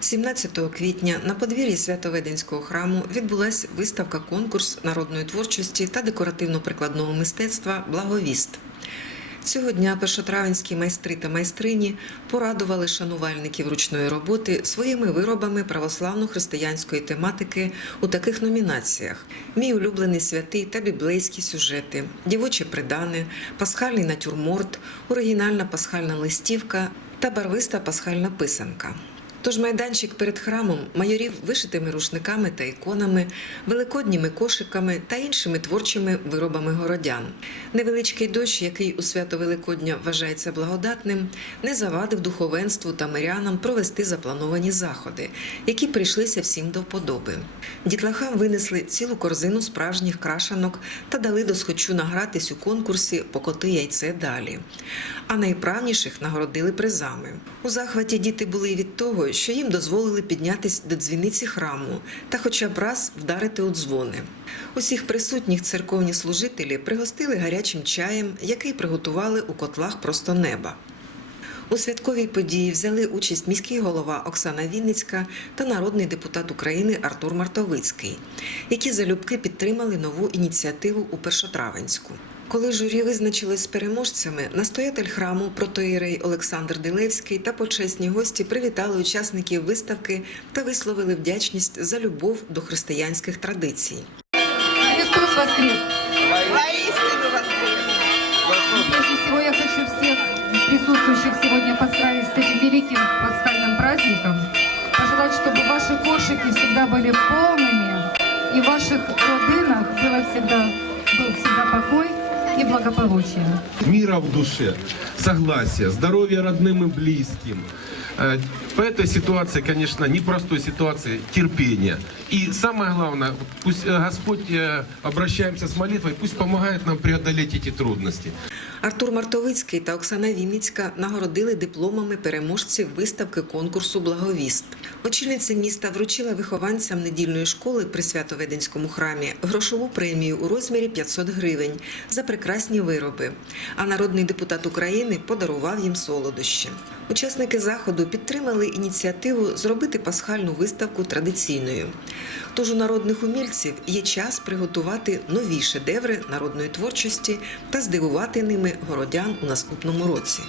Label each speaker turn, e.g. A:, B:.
A: 17 квітня на подвір'ї Свято-Веденського храму відбулася виставка-конкурс народної творчості та декоративно-прикладного мистецтва Благовіст. Цього дня першотравенські майстри та майстрині порадували шанувальників ручної роботи своїми виробами православно-християнської тематики у таких номінаціях: Мій улюблений святий та біблейські сюжети, дівоче придане, пасхальний натюрморт, оригінальна пасхальна листівка та барвиста пасхальна писанка. Тож майданчик перед храмом майорів вишитими рушниками та іконами, великодніми кошиками та іншими творчими виробами городян. Невеличкий дощ, який у свято Великодня вважається благодатним, не завадив духовенству та мирянам провести заплановані заходи, які прийшлися всім до вподоби. Дітлахам винесли цілу корзину справжніх крашанок та дали досхочу награтись у конкурсі Покоти яйце далі. А найправніших нагородили призами. У захваті діти були від того, що їм дозволили піднятись до дзвіниці храму та хоча б раз вдарити у дзвони. Усіх присутніх церковні служителі пригостили гарячим чаєм, який приготували у котлах просто неба. У святковій події взяли участь міський голова Оксана Вінницька та народний депутат України Артур Мартовицький, які залюбки підтримали нову ініціативу у Першотравенську. Коли журі визначилось з переможцями, настоятель храму протоїрей Олександр Дилевський та почесні гості привітали учасників виставки та висловили вдячність за любов до християнських традицій.
B: Христос воскрес!
C: Воистину воскрес!
B: Прежде всего я хочу всех присутствующих сегодня поздравить с этим великим пасхальным праздником. Пожелать, чтобы ваши кошики всегда были полными и в ваших родинах было всегда, был всегда покой и благополучия.
D: мира в душе, согласия, здоровья родным и близким Э, По этой ситуации, конечно, непростой ситуации, терпения. И самое главное, пусть э, Господь, э, обращаемся с молитвой, пусть помогает нам преодолеть эти трудности.
A: Артур Мартовицький та Оксана Вінницька нагородили дипломами переможців виставки конкурсу Благовіст. Очільниця міста вручила вихованцям недільної школи при Свято-Веденському храмі грошову премію у розмірі 500 гривень за прекрасні вироби. А народний депутат України подарував їм солодощі. Учасники заходу підтримали ініціативу зробити пасхальну виставку традиційною. Тож у народних умільців є час приготувати нові шедеври народної творчості та здивувати ними городян у наступному році.